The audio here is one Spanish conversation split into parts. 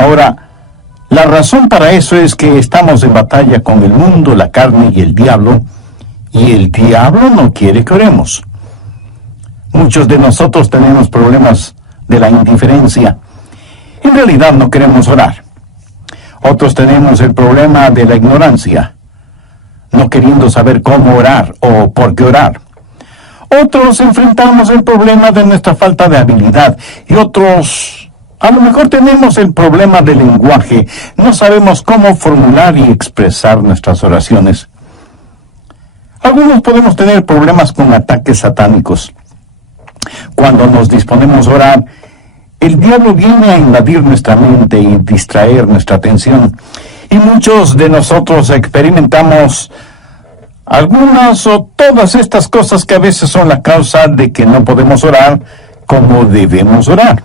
Ahora, la razón para eso es que estamos en batalla con el mundo, la carne y el diablo no quiere que oremos. Muchos de nosotros tenemos problemas de la indiferencia. En realidad no queremos orar. Otros tenemos el problema de la ignorancia, no queriendo saber cómo orar o por qué orar. Otros enfrentamos el problema de nuestra falta de habilidad y otros, a lo mejor tenemos el problema del lenguaje. No sabemos cómo formular y expresar nuestras oraciones. Algunos podemos tener problemas con ataques satánicos. Cuando nos disponemos a orar, el diablo viene a invadir nuestra mente y distraer nuestra atención. Y muchos de nosotros experimentamos algunas o todas estas cosas que a veces son la causa de que no podemos orar como debemos orar.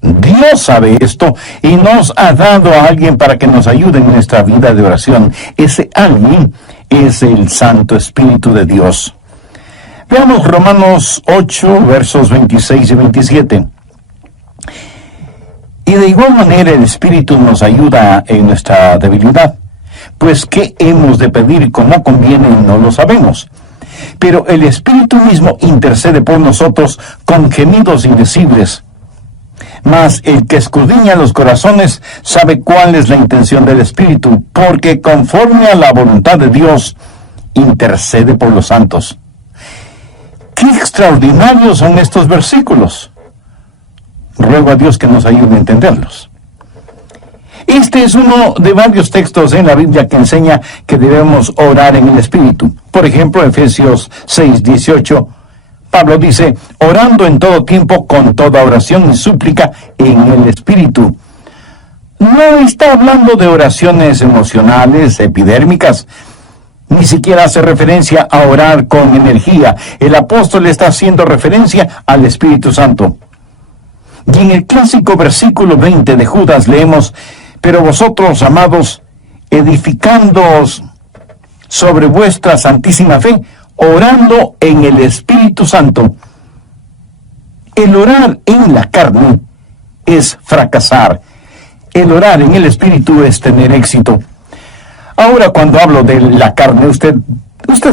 Dios sabe esto y nos ha dado a alguien para que nos ayude en nuestra vida de oración. Ese alguien es el Santo Espíritu de Dios. Veamos Romanos 8, versos 26 y 27. Y de igual manera el Espíritu nos ayuda en nuestra debilidad, pues qué hemos de pedir como conviene no lo sabemos. Pero el Espíritu mismo intercede por nosotros con gemidos indecibles. Mas el que escudriña los corazones sabe cuál es la intención del Espíritu, porque conforme a la voluntad de Dios, intercede por los santos. ¡Qué extraordinarios son estos versículos! Ruego a Dios que nos ayude a entenderlos. Este es uno de varios textos en la Biblia que enseña que debemos orar en el Espíritu. Por ejemplo, Efesios 6:18, Pablo dice, orando en todo tiempo con toda oración y súplica en el Espíritu. No está hablando de oraciones emocionales, epidérmicas, ni siquiera hace referencia a orar con energía. El apóstol está haciendo referencia al Espíritu Santo. Y en el clásico versículo 20 de Judas leemos, pero vosotros, amados, edificándoos sobre vuestra santísima fe, orando en el Espíritu Santo. El orar en la carne es fracasar. El orar en el Espíritu es tener éxito. Ahora, cuando hablo de la carne, usted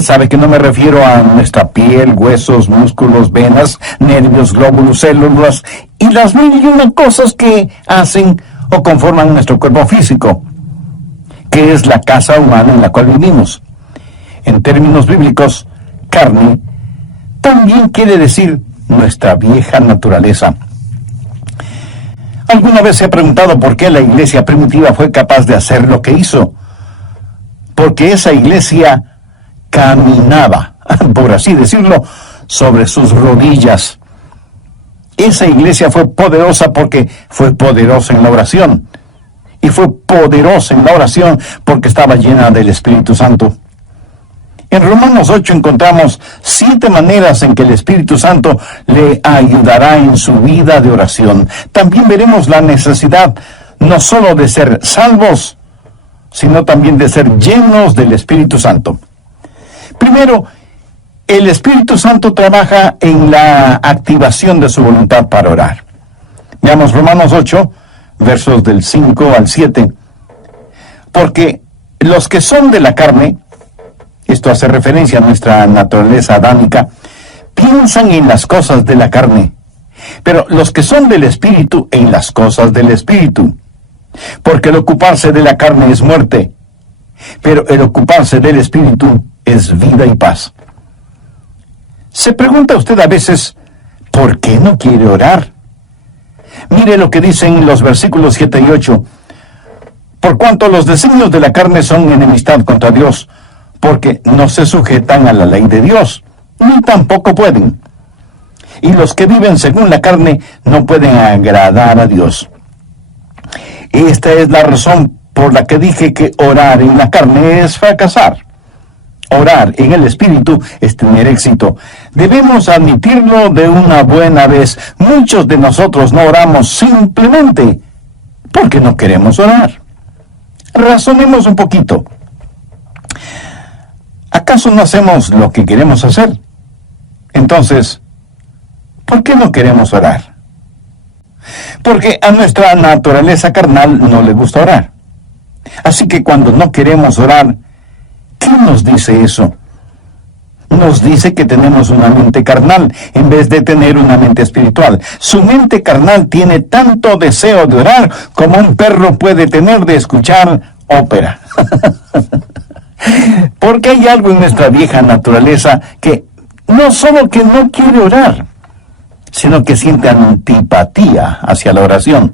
sabe que no me refiero a nuestra piel, huesos, músculos, venas, nervios, glóbulos, células y las mil y una cosas que hacen o conforman nuestro cuerpo físico, que es la casa humana en la cual vivimos. En términos bíblicos, carne también quiere decir nuestra vieja naturaleza. ¿Alguna vez se ha preguntado por qué la iglesia primitiva fue capaz de hacer lo que hizo? Porque esa iglesia caminaba, por así decirlo, sobre sus rodillas. Esa iglesia fue poderosa porque fue poderosa en la oración. Y fue poderosa en la oración porque estaba llena del Espíritu Santo. En Romanos 8 encontramos 7 maneras en que el Espíritu Santo le ayudará en su vida de oración. También veremos la necesidad no solo de ser salvos, sino también de ser llenos del Espíritu Santo. Primero, el Espíritu Santo trabaja en la activación de su voluntad para orar. Veamos Romanos 8, versos del 5 al 7. Porque los que son de la carne, esto hace referencia a nuestra naturaleza adámica, piensan en las cosas de la carne, pero los que son del Espíritu en las cosas del Espíritu. Porque el ocuparse de la carne es muerte, pero el ocuparse del Espíritu es vida y paz. ¿Se pregunta usted a veces por qué no quiere orar? Mire lo que dicen los versículos 7 y 8. Por cuanto los designios de la carne son enemistad contra Dios, porque no se sujetan a la ley de Dios, ni tampoco pueden. Y los que viven según la carne no pueden agradar a Dios. Esta es la razón por la que dije que orar en la carne es fracasar. Orar en el Espíritu es tener éxito. Debemos admitirlo de una buena vez. Muchos de nosotros no oramos simplemente porque no queremos orar. Razonemos un poquito. ¿Acaso no hacemos lo que queremos hacer? Entonces, ¿por qué no queremos orar? Porque a nuestra naturaleza carnal no le gusta orar. Así que cuando no queremos orar, ¿qué nos dice eso? Nos dice que tenemos una mente carnal en vez de tener una mente espiritual. Su mente carnal tiene tanto deseo de orar como un perro puede tener de escuchar ópera. Porque hay algo en nuestra vieja naturaleza que no solo que no quiere orar, sino que siente antipatía hacia la oración.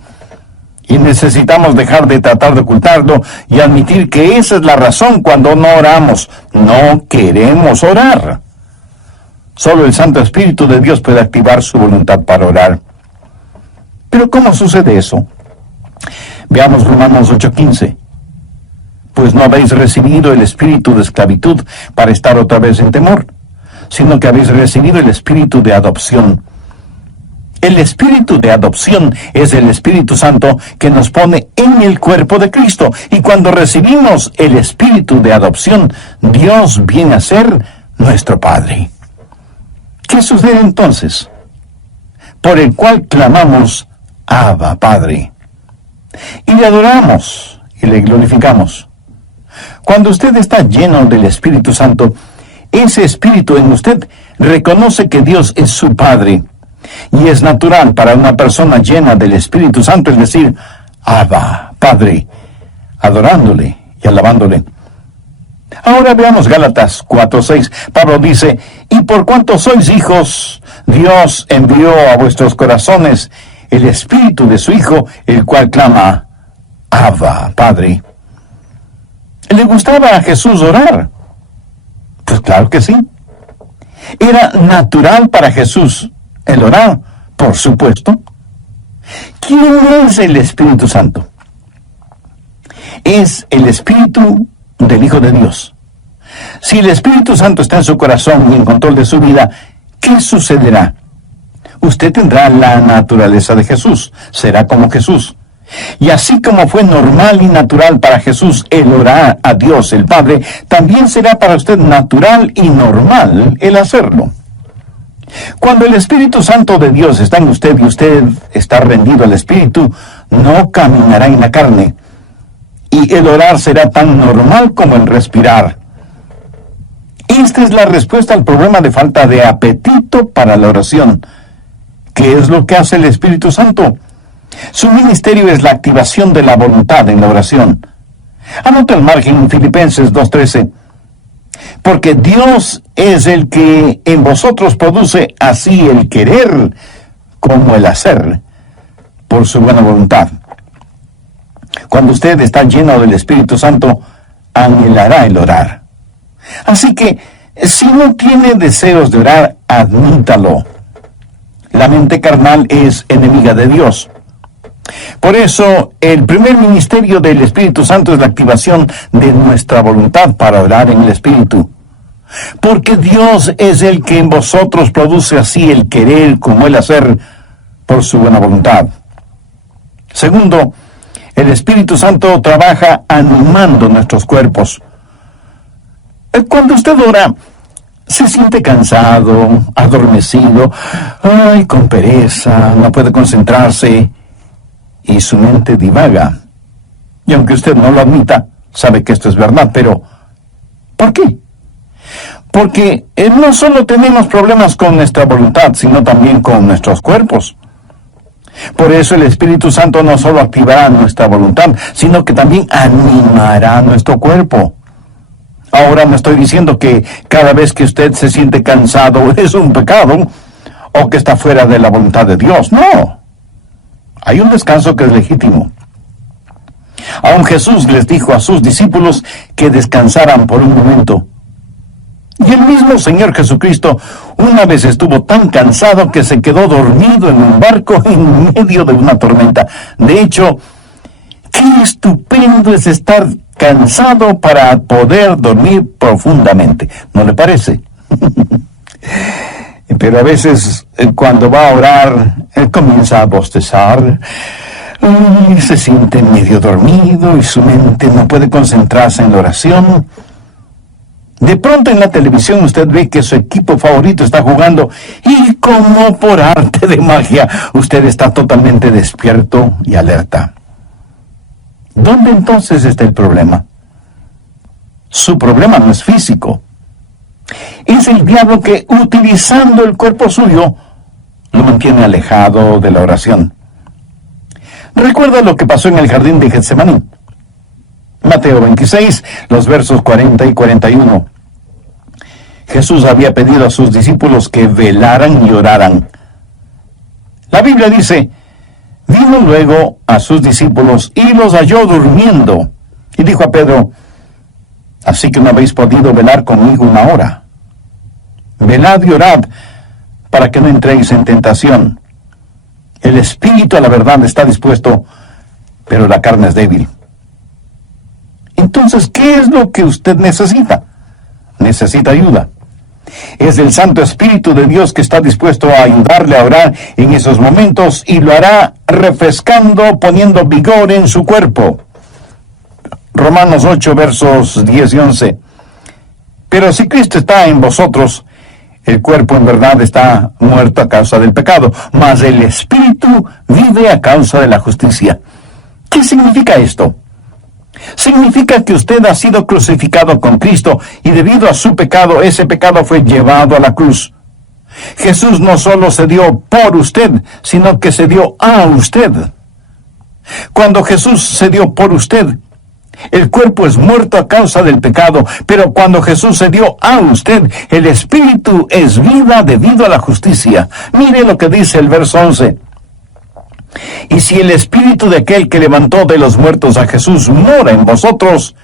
Y necesitamos dejar de tratar de ocultarlo y admitir que esa es la razón cuando no oramos. No queremos orar. Solo el Santo Espíritu de Dios puede activar su voluntad para orar. Pero ¿cómo sucede eso? Veamos Romanos 8:15. Pues no habéis recibido el espíritu de esclavitud para estar otra vez en temor, sino que habéis recibido el espíritu de adopción. El espíritu de adopción es el Espíritu Santo que nos pone en el cuerpo de Cristo. Y cuando recibimos el espíritu de adopción, Dios viene a ser nuestro Padre. ¿Qué sucede entonces? Por el cual clamamos, Abba, Padre. Y le adoramos y le glorificamos. Cuando usted está lleno del Espíritu Santo, ese Espíritu en usted reconoce que Dios es su Padre. Y es natural para una persona llena del Espíritu Santo, es decir, Abba, Padre, adorándole y alabándole. Ahora veamos Gálatas 4:6. Pablo dice, y por cuanto sois hijos, Dios envió a vuestros corazones el Espíritu de su Hijo, el cual clama, Abba, Padre. ¿Le gustaba a Jesús orar? Pues claro que sí. Era natural para Jesús el orar, por supuesto. ¿Quién es el Espíritu Santo? Es el Espíritu del Hijo de Dios. Si el Espíritu Santo está en su corazón y en control de su vida, ¿qué sucederá? Usted tendrá la naturaleza de Jesús, será como Jesús. Y así como fue normal y natural para Jesús el orar a Dios el Padre, también será para usted natural y normal el hacerlo. Cuando el Espíritu Santo de Dios está en usted y usted está rendido al Espíritu, no caminará en la carne. Y el orar será tan normal como el respirar. Esta es la respuesta al problema de falta de apetito para la oración. ¿Qué es lo que hace el Espíritu Santo? Su ministerio es la activación de la voluntad en la oración. Anota al margen en Filipenses 2:13. Porque Dios es el que en vosotros produce así el querer como el hacer, por su buena voluntad. Cuando usted está lleno del Espíritu Santo, anhelará el orar. Así que, si no tiene deseos de orar, admítalo. La mente carnal es enemiga de Dios. Por eso, el primer ministerio del Espíritu Santo es la activación de nuestra voluntad para orar en el Espíritu. Porque Dios es el que en vosotros produce así el querer como el hacer por su buena voluntad. Segundo, el Espíritu Santo trabaja animando nuestros cuerpos. Cuando usted ora, se siente cansado, adormecido, con pereza, no puede concentrarse y su mente divaga. Y aunque usted no lo admita, sabe que esto es verdad, pero ¿por qué? Porque no solo tenemos problemas con nuestra voluntad, sino también con nuestros cuerpos. Por eso el Espíritu Santo no solo activará nuestra voluntad, sino que también animará nuestro cuerpo. Ahora no estoy diciendo que cada vez que usted se siente cansado es un pecado, o que está fuera de la voluntad de Dios. No. Hay un descanso que es legítimo. Aún Jesús les dijo a sus discípulos que descansaran por un momento. Y el mismo Señor Jesucristo una vez estuvo tan cansado que se quedó dormido en un barco en medio de una tormenta. De hecho, qué estupendo es estar cansado para poder dormir profundamente, ¿no le parece? Pero a veces cuando va a orar, él comienza a bostezar, se siente medio dormido y su mente no puede concentrarse en la oración. De pronto en la televisión usted ve que su equipo favorito está jugando y como por arte de magia usted está totalmente despierto y alerta. ¿Dónde entonces está el problema? Su problema no es físico. Es el diablo que, utilizando el cuerpo suyo, lo mantiene alejado de la oración. Recuerda lo que pasó en el jardín de Getsemaní. Mateo 26, los versos 40 y 41. Jesús había pedido a sus discípulos que velaran y oraran. La Biblia dice: vino luego a sus discípulos y los halló durmiendo. Y dijo a Pedro: así que no habéis podido velar conmigo una hora. Velad y orad, para que no entréis en tentación. El espíritu a la verdad está dispuesto, pero la carne es débil. Entonces, ¿qué es lo que usted necesita? Necesita ayuda. Es el Santo Espíritu de Dios que está dispuesto a ayudarle a orar en esos momentos y lo hará refrescando, poniendo vigor en su cuerpo. Romanos 8, versos 10 y 11. Pero si Cristo está en vosotros, el cuerpo en verdad está muerto a causa del pecado, mas el Espíritu vive a causa de la justicia. ¿Qué significa esto? Significa que usted ha sido crucificado con Cristo y debido a su pecado, ese pecado fue llevado a la cruz. Jesús no solo se dio por usted, sino que se dio a usted. Cuando Jesús se dio por usted, el cuerpo es muerto a causa del pecado, pero cuando Jesús se dio a usted, el Espíritu es vida debido a la justicia. Mire lo que dice el verso 11. Y si el Espíritu de aquel que levantó de los muertos a Jesús mora en vosotros,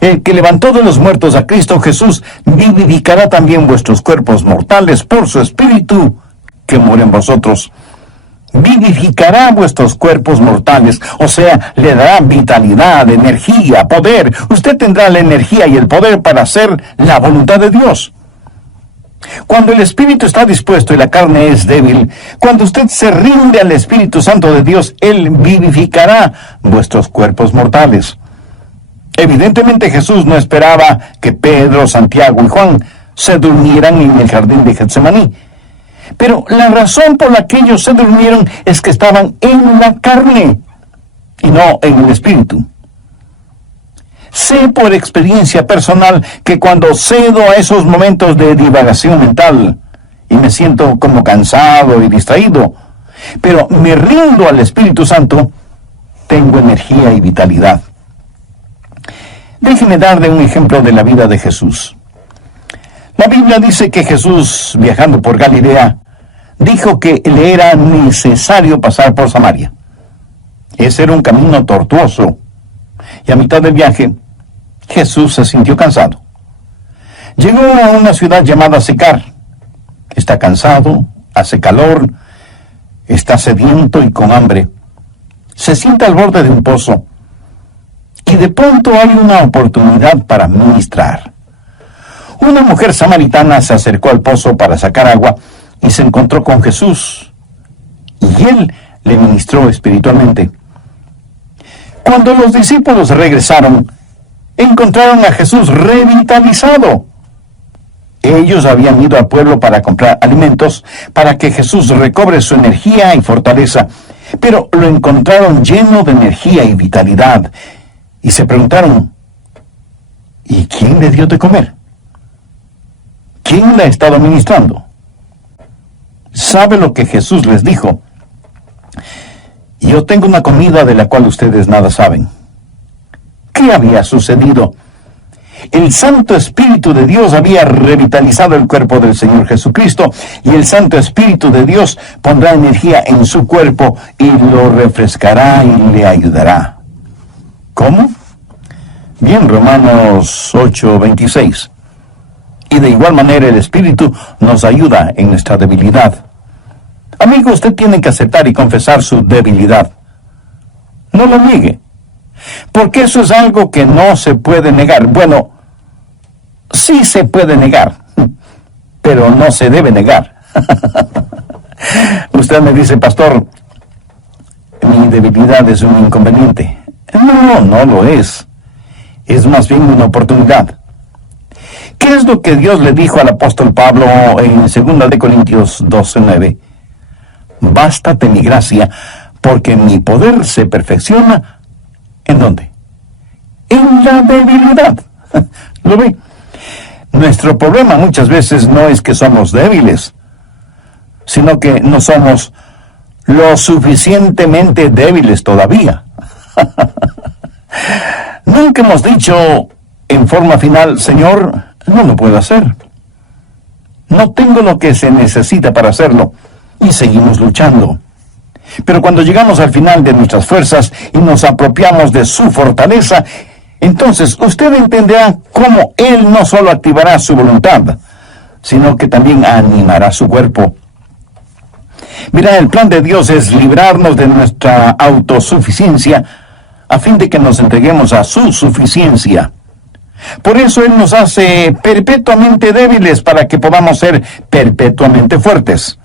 el que levantó de los muertos a Cristo Jesús vivificará también vuestros cuerpos mortales por su Espíritu que mora en vosotros. Vivificará vuestros cuerpos mortales, o sea, le dará vitalidad, energía, poder. Usted tendrá la energía y el poder para hacer la voluntad de Dios. Cuando el Espíritu está dispuesto y la carne es débil, cuando usted se rinde al Espíritu Santo de Dios, Él vivificará vuestros cuerpos mortales. Evidentemente Jesús no esperaba que Pedro, Santiago y Juan se durmieran en el jardín de Getsemaní. Pero la razón por la que ellos se durmieron es que estaban en la carne y no en el Espíritu. Sé por experiencia personal que cuando cedo a esos momentos de divagación mental y me siento como cansado y distraído, pero me rindo al Espíritu Santo, tengo energía y vitalidad. Déjeme darle un ejemplo de la vida de Jesús. La Biblia dice que Jesús, viajando por Galilea, dijo que le era necesario pasar por Samaria. Ese era un camino tortuoso, y a mitad del viaje, Jesús se sintió cansado. Llegó a una ciudad llamada Sicar. Está cansado, hace calor, está sediento y con hambre. Se sienta al borde de un pozo, y de pronto hay una oportunidad para ministrar. Una mujer samaritana se acercó al pozo para sacar agua y se encontró con Jesús, y él le ministró espiritualmente. Cuando los discípulos regresaron, encontraron a Jesús revitalizado. Ellos habían ido al pueblo para comprar alimentos para que Jesús recobre su energía y fortaleza, pero lo encontraron lleno de energía y vitalidad, y se preguntaron: ¿y quién le dio de comer? ¿Quién le ha estado ministrando? ¿Sabe lo que Jesús les dijo? Yo tengo una comida de la cual ustedes nada saben. ¿Qué había sucedido? El Santo Espíritu de Dios había revitalizado el cuerpo del Señor Jesucristo, y el Santo Espíritu de Dios pondrá energía en su cuerpo y lo refrescará y le ayudará. ¿Cómo? Bien, Romanos 8:26. Y de igual manera el Espíritu nos ayuda en nuestra debilidad. Amigo, usted tiene que aceptar y confesar su debilidad. No lo niegue, porque eso es algo que no se puede negar. Bueno, sí se puede negar, pero no se debe negar. Usted me dice: pastor, mi debilidad es un inconveniente. No, no lo es. Es más bien una oportunidad. ¿Qué ¿Qué es lo que Dios le dijo al apóstol Pablo en 2 de Corintios 12:9? Bástate mi gracia, porque mi poder se perfecciona, ¿en dónde? En la debilidad. ¿Lo ve? Nuestro problema muchas veces no es que somos débiles, sino que no somos lo suficientemente débiles todavía. Nunca hemos dicho en forma final, Señor, no lo puedo hacer. No tengo lo que se necesita para hacerlo. Y seguimos luchando. Pero cuando llegamos al final de nuestras fuerzas y nos apropiamos de su fortaleza, entonces usted entenderá cómo Él no solo activará su voluntad, sino que también animará su cuerpo. Mira, el plan de Dios es librarnos de nuestra autosuficiencia a fin de que nos entreguemos a su suficiencia. Por eso Él nos hace perpetuamente débiles para que podamos ser perpetuamente fuertes.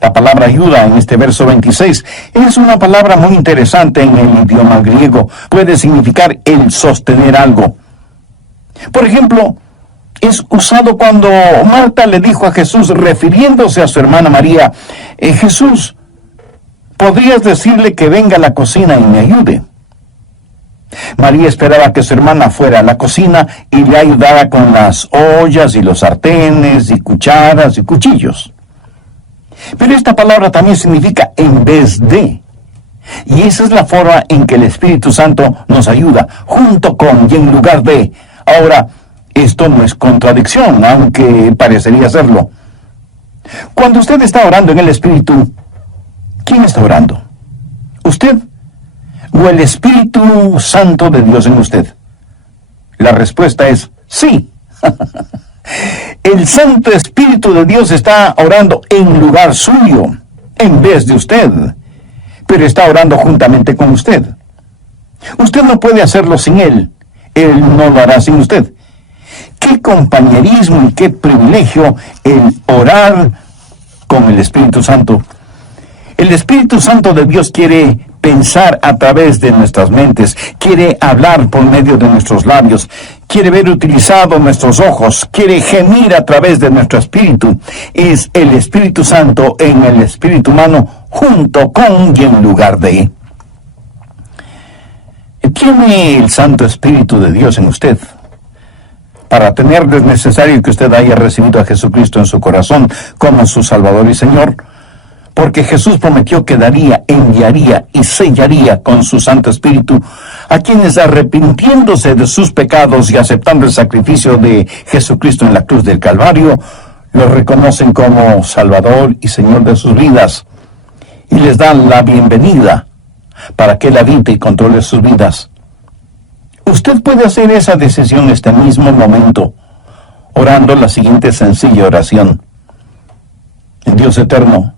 La palabra ayuda en este verso 26 es una palabra muy interesante en el idioma griego. Puede significar el sostener algo. Por ejemplo, es usado cuando Marta le dijo a Jesús, refiriéndose a su hermana María, Jesús, ¿podrías decirle que venga a la cocina y me ayude? María esperaba que su hermana fuera a la cocina y le ayudara con las ollas y los sartenes y cucharas y cuchillos. Pero esta palabra también significa en vez de. Y esa es la forma en que el Espíritu Santo nos ayuda, junto con y en lugar de. Ahora, esto no es contradicción, aunque parecería serlo. Cuando usted está orando en el Espíritu, ¿quién está orando? ¿Usted o el Espíritu Santo de Dios en usted? La respuesta es sí. El Santo Espíritu de Dios está orando en lugar suyo, en vez de usted, pero está orando juntamente con usted. Usted no puede hacerlo sin Él no lo hará sin usted. Qué compañerismo y qué privilegio el orar con el Espíritu Santo. El Espíritu Santo de Dios quiere pensar a través de nuestras mentes, quiere hablar por medio de nuestros labios, quiere ver utilizados nuestros ojos, quiere gemir a través de nuestro espíritu. Es el Espíritu Santo en el espíritu humano, junto con y en lugar de. ¿Tiene el Santo Espíritu de Dios en usted? Para tenerlo es necesario que usted haya recibido a Jesucristo en su corazón como su Salvador y Señor. Porque Jesús prometió que daría, enviaría y sellaría con su Santo Espíritu a quienes, arrepintiéndose de sus pecados y aceptando el sacrificio de Jesucristo en la cruz del Calvario, lo reconocen como Salvador y Señor de sus vidas y les dan la bienvenida para que Él habite y controle sus vidas. Usted puede hacer esa decisión en este mismo momento, orando la siguiente sencilla oración. Dios eterno,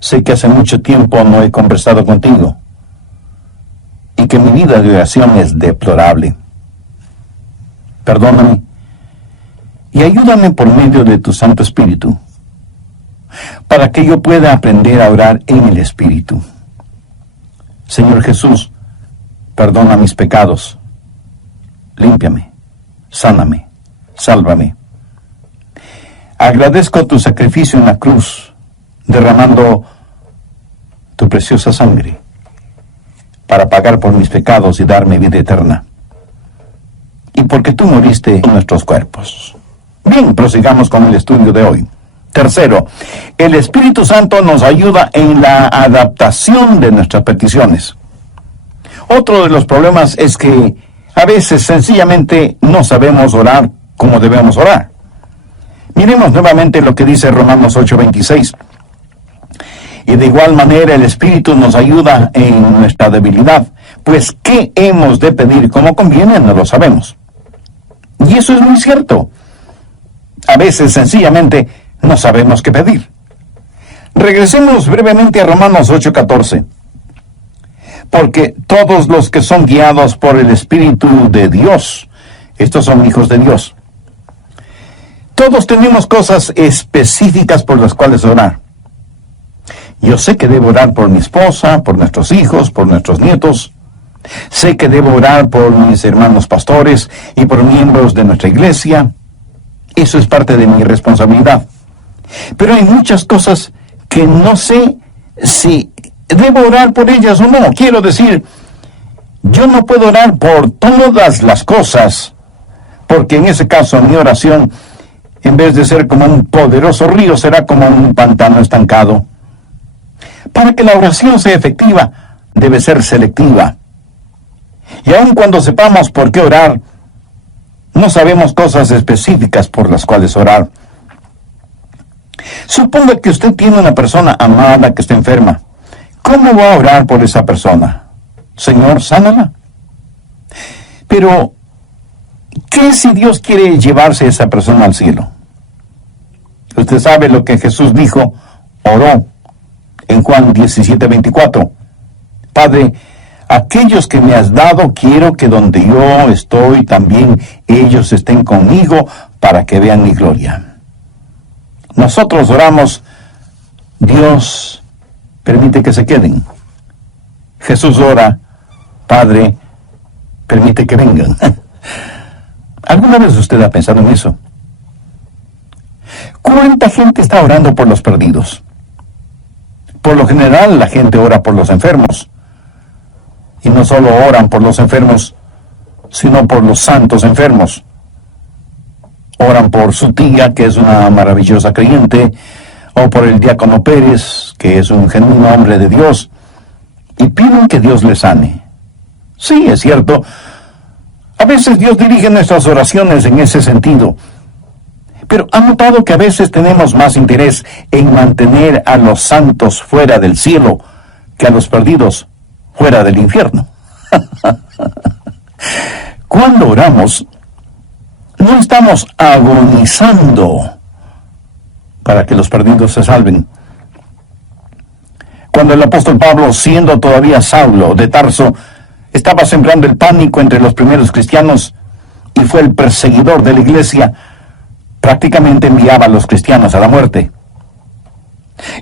sé que hace mucho tiempo no he conversado contigo y que mi vida de oración es deplorable. Perdóname y ayúdame por medio de tu Santo Espíritu para que yo pueda aprender a orar en el Espíritu. Señor Jesús, perdona mis pecados, límpiame, sáname, sálvame. Agradezco tu sacrificio en la cruz, derramando tu preciosa sangre para pagar por mis pecados y darme vida eterna. Y porque tú moriste en nuestros cuerpos. Bien, prosigamos con el estudio de hoy. Tercero, el Espíritu Santo nos ayuda en la adaptación de nuestras peticiones. Otro de los problemas es que a veces sencillamente no sabemos orar como debemos orar. Miremos nuevamente lo que dice Romanos 8:26. Y de igual manera el Espíritu nos ayuda en nuestra debilidad, pues ¿qué hemos de pedir como conviene? No lo sabemos. Y eso es muy cierto. A veces sencillamente no sabemos qué pedir. Regresemos brevemente a Romanos 8:14. Porque todos los que son guiados por el Espíritu de Dios, estos son hijos de Dios. Todos tenemos cosas específicas por las cuales orar. Yo sé que debo orar por mi esposa, por nuestros hijos, por nuestros nietos. Sé que debo orar por mis hermanos pastores y por miembros de nuestra iglesia. Eso es parte de mi responsabilidad. Pero hay muchas cosas que no sé si debo orar por ellas o no. Quiero decir, yo no puedo orar por todas las cosas, porque en ese caso mi oración, en vez de ser como un poderoso río, será como un pantano estancado. Para que la oración sea efectiva, debe ser selectiva. Y aun cuando sepamos por qué orar, no sabemos cosas específicas por las cuales orar. Suponga que usted tiene una persona amada que está enferma. ¿Cómo va a orar por esa persona? Señor, sánala. Pero, ¿qué si Dios quiere llevarse a esa persona al cielo? Usted sabe lo que Jesús dijo, oró en Juan 17:24. Padre, aquellos que me has dado, quiero que donde yo estoy, también ellos estén conmigo para que vean mi gloria. Nosotros oramos, Dios, permite que se queden. Jesús ora, Padre, permite que vengan. ¿Alguna vez usted ha pensado en eso? ¿Cuánta gente está orando por los perdidos? Por lo general, la gente ora por los enfermos. Y no solo oran por los enfermos, sino por los santos enfermos. Oran por su tía, que es una maravillosa creyente, o por el diácono Pérez, que es un genuino hombre de Dios, y piden que Dios les sane. Sí, es cierto. A veces Dios dirige nuestras oraciones en ese sentido. Pero ¿han notado que a veces tenemos más interés en mantener a los santos fuera del cielo que a los perdidos fuera del infierno? Cuando oramos, no estamos agonizando para que los perdidos se salven. Cuando el apóstol Pablo, siendo todavía Saulo de Tarso, estaba sembrando el pánico entre los primeros cristianos y fue el perseguidor de la iglesia, prácticamente enviaba a los cristianos a la muerte.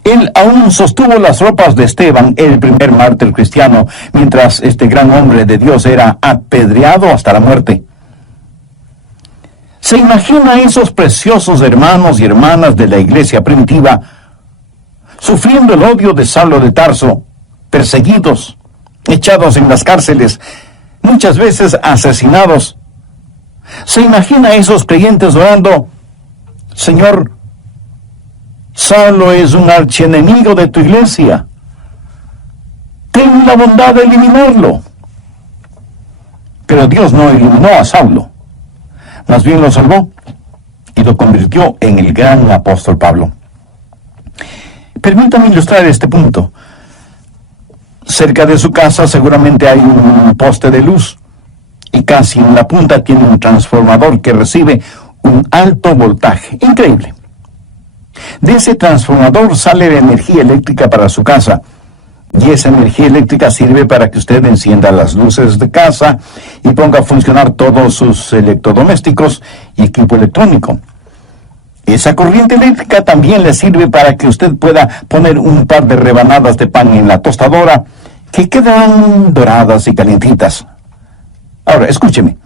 Él aún sostuvo las ropas de Esteban, el primer mártir cristiano, mientras este gran hombre de Dios era apedreado hasta la muerte. ¿Se imagina a esos preciosos hermanos y hermanas de la iglesia primitiva sufriendo el odio de Saulo de Tarso, perseguidos, echados en las cárceles, muchas veces asesinados? ¿Se imagina a esos creyentes orando, Señor, Saulo es un archienemigo de tu iglesia, ten la bondad de eliminarlo? Pero Dios no eliminó a Saulo, más bien lo salvó y lo convirtió en el gran apóstol Pablo. Permítame ilustrar este punto. Cerca de su casa seguramente hay un poste de luz y casi en la punta tiene un transformador que recibe un alto voltaje. Increíble. De ese transformador sale la energía eléctrica para su casa, y esa energía eléctrica sirve para que usted encienda las luces de casa y ponga a funcionar todos sus electrodomésticos y equipo electrónico. Esa corriente eléctrica también le sirve para que usted pueda poner un par de rebanadas de pan en la tostadora que quedan doradas y calientitas. Ahora, escúcheme.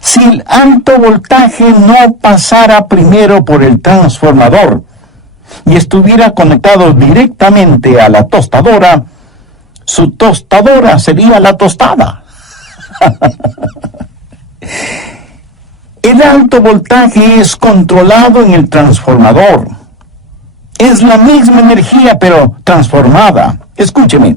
Si el alto voltaje no pasara primero por el transformador y estuviera conectado directamente a la tostadora, su tostadora sería la tostada. El alto voltaje es controlado en el transformador. Es la misma energía, pero transformada. Escúcheme.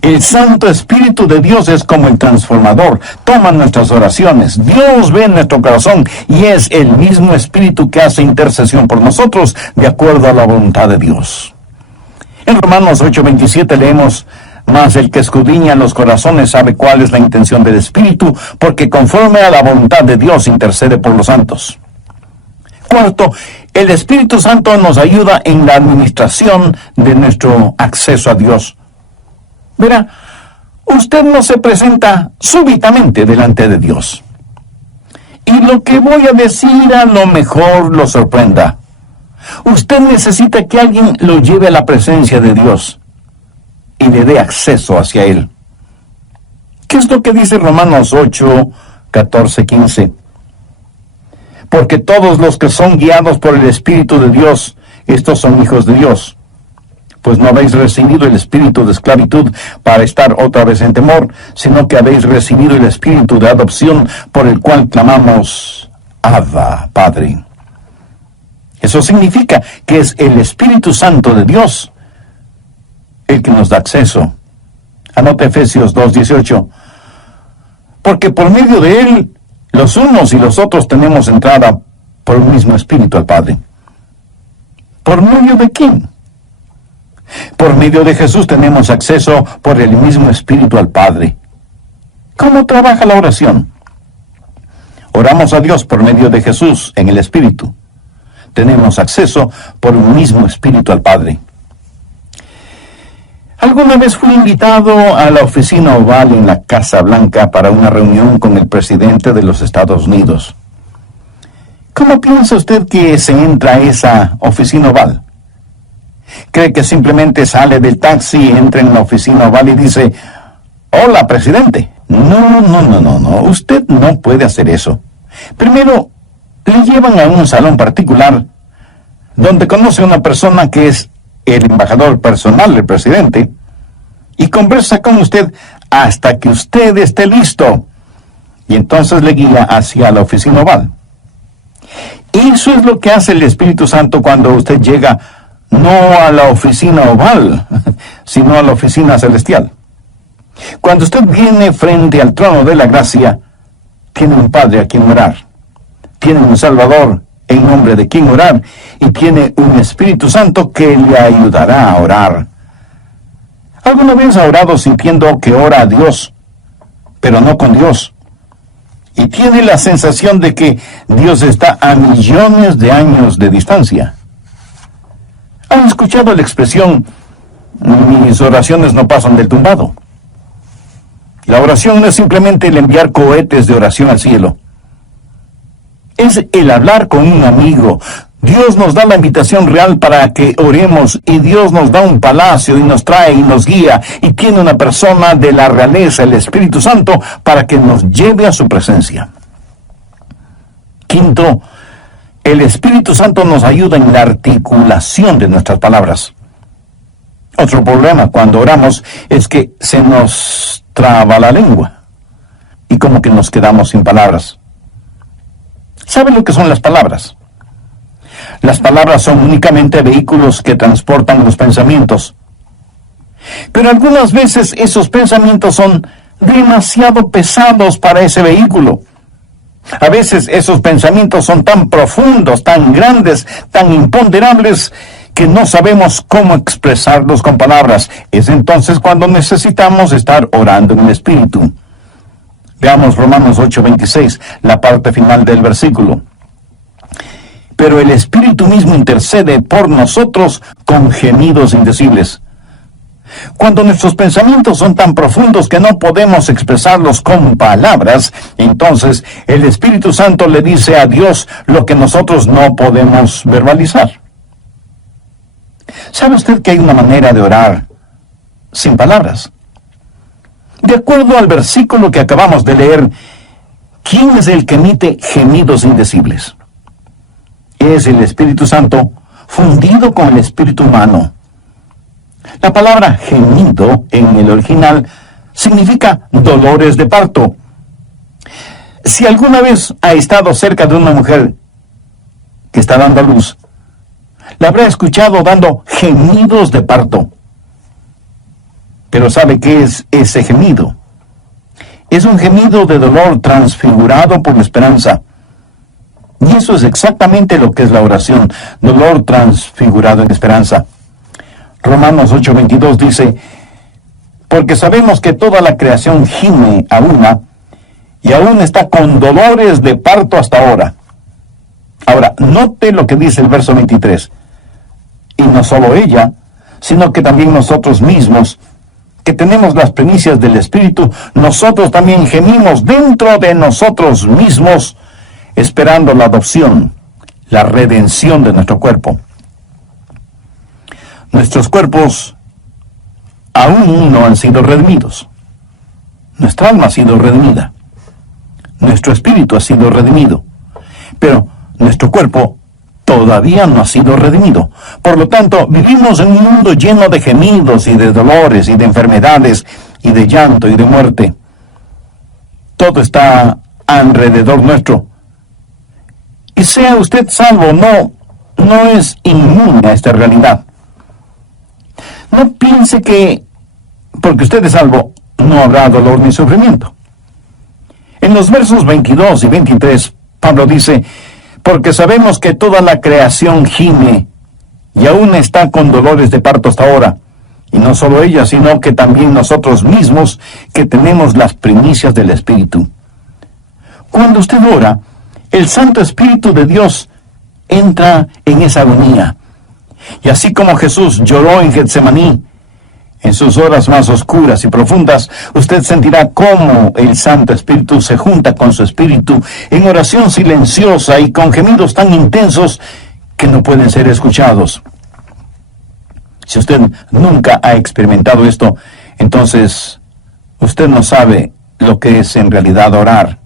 El Santo Espíritu de Dios es como el transformador. Toma nuestras oraciones. Dios ve nuestro corazón y es el mismo Espíritu que hace intercesión por nosotros de acuerdo a la voluntad de Dios. En Romanos 8:27 leemos, mas el que escudriña los corazones sabe cuál es la intención del Espíritu, porque conforme a la voluntad de Dios intercede por los santos. Cuarto, el Espíritu Santo nos ayuda en la administración de nuestro acceso a Dios. Verá, usted no se presenta súbitamente delante de Dios. Y lo que voy a decir a lo mejor lo sorprenda. Usted necesita que alguien lo lleve a la presencia de Dios y le dé acceso hacia Él. ¿Qué es lo que dice Romanos 8, 14, 15? Porque todos los que son guiados por el Espíritu de Dios, estos son hijos de Dios. Pues no habéis recibido el espíritu de esclavitud para estar otra vez en temor, sino que habéis recibido el espíritu de adopción por el cual clamamos, Abba, Padre. Eso significa que es el Espíritu Santo de Dios el que nos da acceso. Anote Efesios 2:18. Porque por medio de él, los unos y los otros tenemos entrada por un mismo Espíritu al Padre. ¿Por medio de quién? Por medio de Jesús tenemos acceso por el mismo Espíritu al Padre. ¿Cómo trabaja la oración? Oramos a Dios por medio de Jesús en el Espíritu. Tenemos acceso por un mismo Espíritu al Padre. Alguna vez fui invitado a la oficina oval en la Casa Blanca para una reunión con el presidente de los Estados Unidos. ¿Cómo piensa usted que se entra a esa oficina oval? ¿Cree que simplemente sale del taxi, entra en la oficina oval y dice, hola, presidente? No. Usted no puede hacer eso. Primero, le llevan a un salón particular donde conoce a una persona que es el embajador personal del presidente y conversa con usted hasta que usted esté listo. Y entonces le guía hacia la oficina oval. Eso es lo que hace el Espíritu Santo cuando usted llega no a la oficina oval, sino a la oficina celestial. Cuando usted viene frente al trono de la gracia, tiene un Padre a quien orar, tiene un Salvador en nombre de quien orar, y tiene un Espíritu Santo que le ayudará a orar. ¿Alguna vez ha orado sintiendo que ora a Dios, pero no con Dios? Y tiene la sensación de que Dios está a millones de años de distancia. ¿Han escuchado la expresión, mis oraciones no pasan del tumbado? La oración no es simplemente el enviar cohetes de oración al cielo. Es el hablar con un amigo. Dios nos da la invitación real para que oremos, y Dios nos da un palacio y nos trae y nos guía, y tiene una persona de la realeza, el Espíritu Santo, para que nos lleve a su presencia. Quinto, el Espíritu Santo nos ayuda en la articulación de nuestras palabras. Otro problema cuando oramos es que se nos traba la lengua y como que nos quedamos sin palabras. ¿Saben lo que son las palabras? Las palabras son únicamente vehículos que transportan los pensamientos. Pero algunas veces esos pensamientos son demasiado pesados para ese vehículo. A veces esos pensamientos son tan profundos, tan grandes, tan imponderables, que no sabemos cómo expresarlos con palabras. Es entonces cuando necesitamos estar orando en el Espíritu. Veamos Romanos 8:26, la parte final del versículo. Pero el Espíritu mismo intercede por nosotros con gemidos indecibles. Cuando nuestros pensamientos son tan profundos que no podemos expresarlos con palabras, entonces el Espíritu Santo le dice a Dios lo que nosotros no podemos verbalizar. ¿Sabe usted que hay una manera de orar sin palabras? De acuerdo al versículo que acabamos de leer, ¿quién es el que emite gemidos indecibles? Es el Espíritu Santo fundido con el espíritu humano. La palabra gemido en el original significa dolores de parto. Si alguna vez ha estado cerca de una mujer que está dando a luz, la habrá escuchado dando gemidos de parto. Pero ¿sabe qué es ese gemido? Es un gemido de dolor transfigurado por la esperanza. Y eso es exactamente lo que es la oración, dolor transfigurado en esperanza. Romanos 8:22 dice, porque sabemos que toda la creación gime a una, y aún está con dolores de parto hasta ahora. Ahora, note lo que dice el verso 23. Y no solo ella, sino que también nosotros mismos, que tenemos las primicias del Espíritu, nosotros también gemimos dentro de nosotros mismos, esperando la adopción, la redención de nuestro cuerpo. Nuestros cuerpos aún no han sido redimidos. Nuestra alma ha sido redimida. Nuestro espíritu ha sido redimido. Pero nuestro cuerpo todavía no ha sido redimido. Por lo tanto, vivimos en un mundo lleno de gemidos y de dolores y de enfermedades y de llanto y de muerte. Todo está alrededor nuestro. Y sea usted salvo o no es inmune a esta realidad. No piense que porque usted es salvo no habrá dolor ni sufrimiento. En los versos 22 y 23, Pablo dice: porque sabemos que toda la creación gime y aún está con dolores de parto hasta ahora. Y no solo ella, sino que también nosotros mismos, que tenemos las primicias del Espíritu. Cuando usted ora, el Santo Espíritu de Dios entra en esa agonía. Y así como Jesús lloró en Getsemaní, en sus horas más oscuras y profundas, usted sentirá cómo el Santo Espíritu se junta con su espíritu en oración silenciosa y con gemidos tan intensos que no pueden ser escuchados. Si usted nunca ha experimentado esto, entonces usted no sabe lo que es en realidad orar.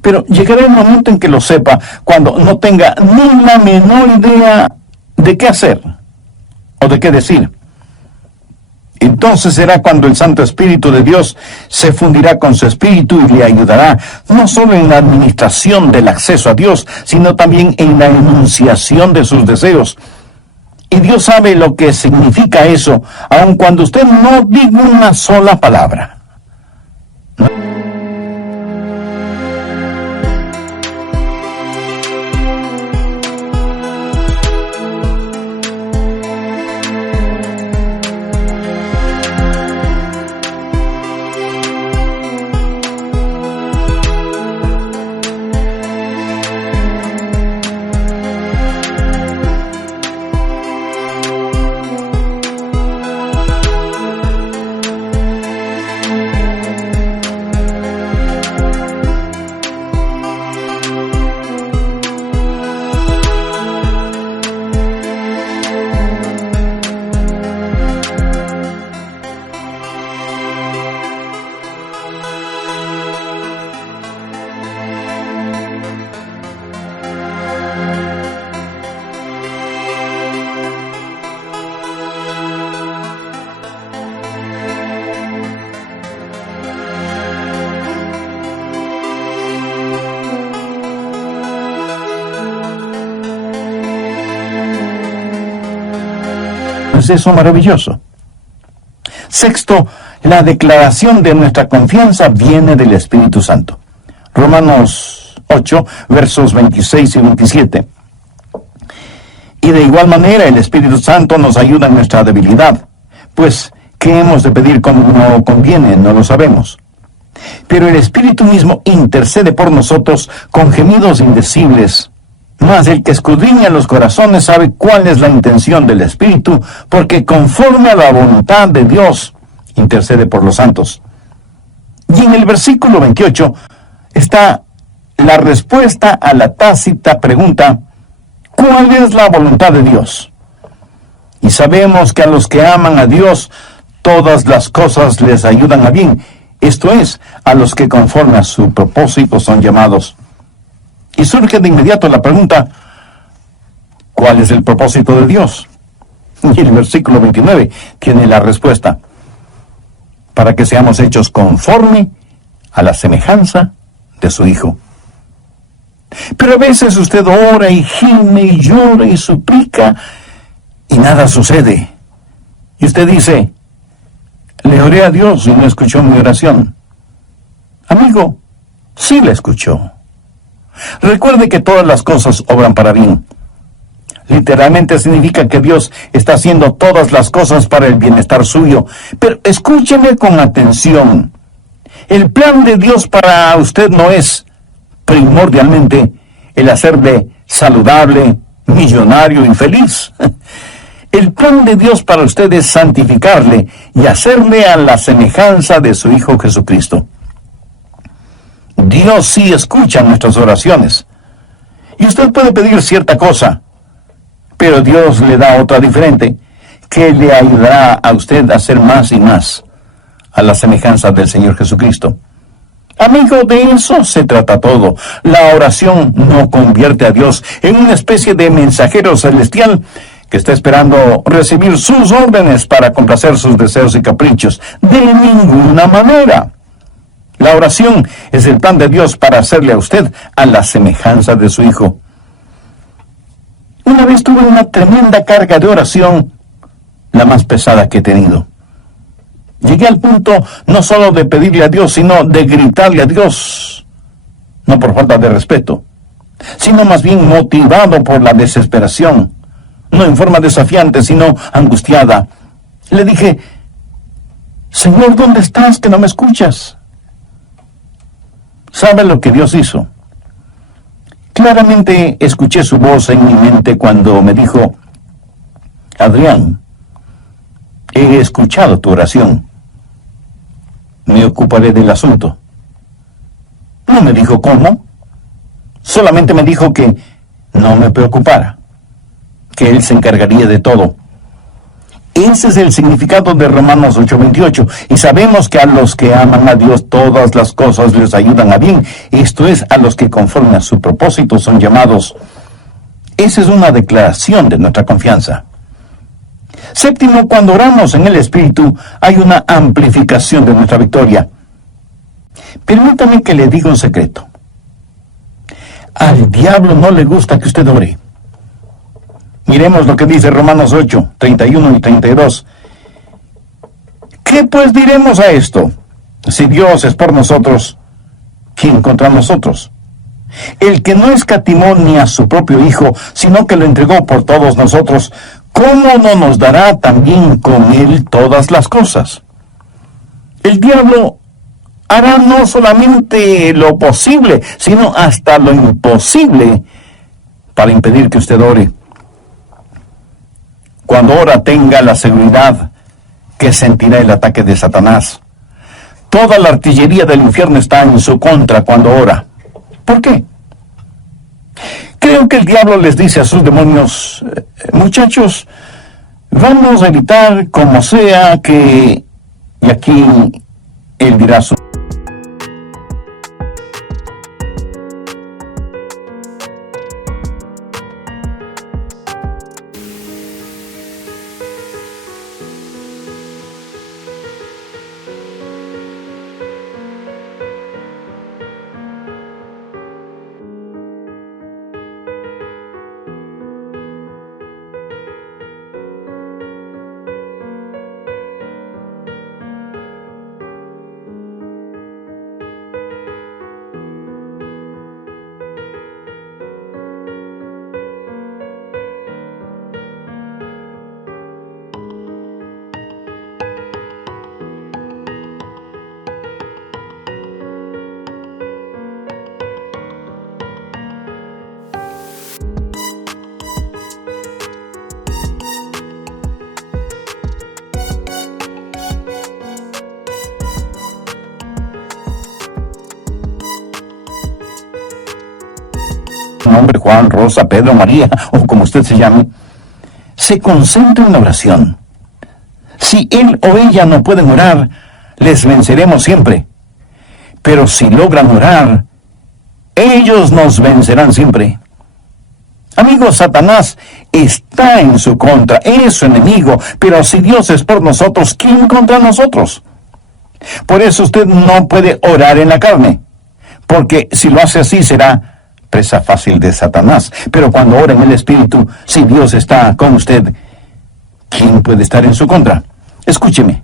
Pero llegará el momento en que lo sepa, cuando no tenga ni la menor idea de qué hacer o de qué decir. Entonces será cuando el Santo Espíritu de Dios se fundirá con su espíritu y le ayudará, no solo en la administración del acceso a Dios, sino también en la enunciación de sus deseos. Y Dios sabe lo que significa eso, aun cuando usted no diga una sola palabra. Es eso maravilloso. Sexto, la declaración de nuestra confianza viene del Espíritu Santo. Romanos 8, versos 26 y 27. Y de igual manera el Espíritu Santo nos ayuda en nuestra debilidad, pues ¿qué hemos de pedir como no conviene? No lo sabemos. Pero el Espíritu mismo intercede por nosotros con gemidos indecibles. Mas el que escudriña los corazones sabe cuál es la intención del Espíritu, porque conforme a la voluntad de Dios intercede por los santos. Y en el versículo 28 está la respuesta a la tácita pregunta: ¿cuál es la voluntad de Dios? Y sabemos que a los que aman a Dios, todas las cosas les ayudan a bien. Esto es, a los que conforme a su propósito son llamados. Y surge de inmediato la pregunta: ¿cuál es el propósito de Dios? Y el versículo 29 tiene la respuesta: para que seamos hechos conforme a la semejanza de su Hijo. Pero a veces usted ora y gime y llora y suplica y nada sucede. Y usted dice: le oré a Dios y no escuchó mi oración. Amigo, sí la escuchó. Recuerde que todas las cosas obran para bien. Literalmente significa que Dios está haciendo todas las cosas para el bienestar suyo. Pero escúcheme con atención. El plan de Dios para usted no es primordialmente el hacerle saludable, millonario y feliz. El plan de Dios para usted es santificarle y hacerle a la semejanza de su Hijo Jesucristo. Dios sí escucha nuestras oraciones. Y usted puede pedir cierta cosa, pero Dios le da otra diferente, que le ayudará a usted a hacer más y más, a la semejanza del Señor Jesucristo. Amigo, de eso se trata todo. La oración no convierte a Dios en una especie de mensajero celestial que está esperando recibir sus órdenes para complacer sus deseos y caprichos. De ninguna manera. La oración es el plan de Dios para hacerle a usted a la semejanza de su Hijo. Una vez tuve una tremenda carga de oración, la más pesada que he tenido. Llegué al punto no solo de pedirle a Dios, sino de gritarle a Dios, no por falta de respeto, sino más bien motivado por la desesperación, no en forma desafiante, sino angustiada. Le dije: Señor, ¿dónde estás que no me escuchas? ¿Sabe lo que Dios hizo? Claramente escuché su voz en mi mente cuando me dijo: Adrián, he escuchado tu oración. Me ocuparé del asunto. No me dijo cómo. Solamente me dijo que no me preocupara, que Él se encargaría de todo. Ese es el significado de Romanos 8:28. Y sabemos que a los que aman a Dios todas las cosas les ayudan a bien. Esto es, a los que conforme a su propósito son llamados. Esa es una declaración de nuestra confianza. Séptimo, cuando oramos en el Espíritu, hay una amplificación de nuestra victoria. Permítame que le diga un secreto. Al diablo no le gusta que usted ore. Miremos lo que dice Romanos 8, 31 y 32. ¿Qué pues diremos a esto? Si Dios es por nosotros, ¿quién contra nosotros? El que no escatimó ni a su propio Hijo, sino que lo entregó por todos nosotros, ¿cómo no nos dará también con Él todas las cosas? El diablo hará no solamente lo posible, sino hasta lo imposible para impedir que usted ore. Cuando ora, tenga la seguridad que sentirá el ataque de Satanás. Toda la artillería del infierno está en su contra cuando ora. ¿Por qué? Creo que el diablo les dice a sus demonios: muchachos, vamos a evitar como sea que... Y aquí él dirá su... nombre, Juan, Rosa, Pedro, María, o como usted se llame, se concentra en la oración. Si él o ella no pueden orar, les venceremos siempre. Pero si logran orar, ellos nos vencerán siempre. Amigos, Satanás está en su contra, es su enemigo, pero si Dios es por nosotros, ¿quién contra nosotros? Por eso usted no puede orar en la carne, porque si lo hace así será presa fácil de Satanás. Pero cuando ora en el Espíritu, si Dios está con usted, ¿quién puede estar en su contra? Escúcheme.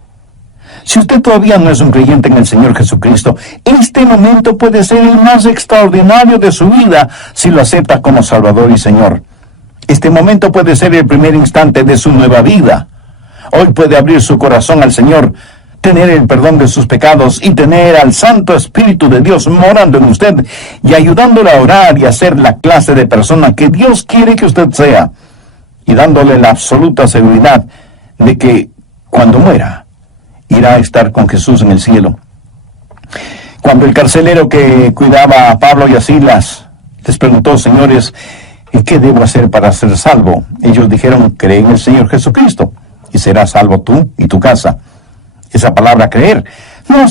Si usted todavía no es un creyente en el Señor Jesucristo, este momento puede ser el más extraordinario de su vida si lo acepta como Salvador y Señor. Este momento puede ser el primer instante de su nueva vida. Hoy puede abrir su corazón al Señor, tener el perdón de sus pecados y tener al Santo Espíritu de Dios morando en usted y ayudándole a orar y a ser la clase de persona que Dios quiere que usted sea, y dándole la absoluta seguridad de que cuando muera irá a estar con Jesús en el cielo. Cuando el carcelero que cuidaba a Pablo y a Silas les preguntó: señores, ¿qué debo hacer para ser salvo? Ellos dijeron: cree en el Señor Jesucristo y serás salvo tú y tu casa. Esa palabra creer no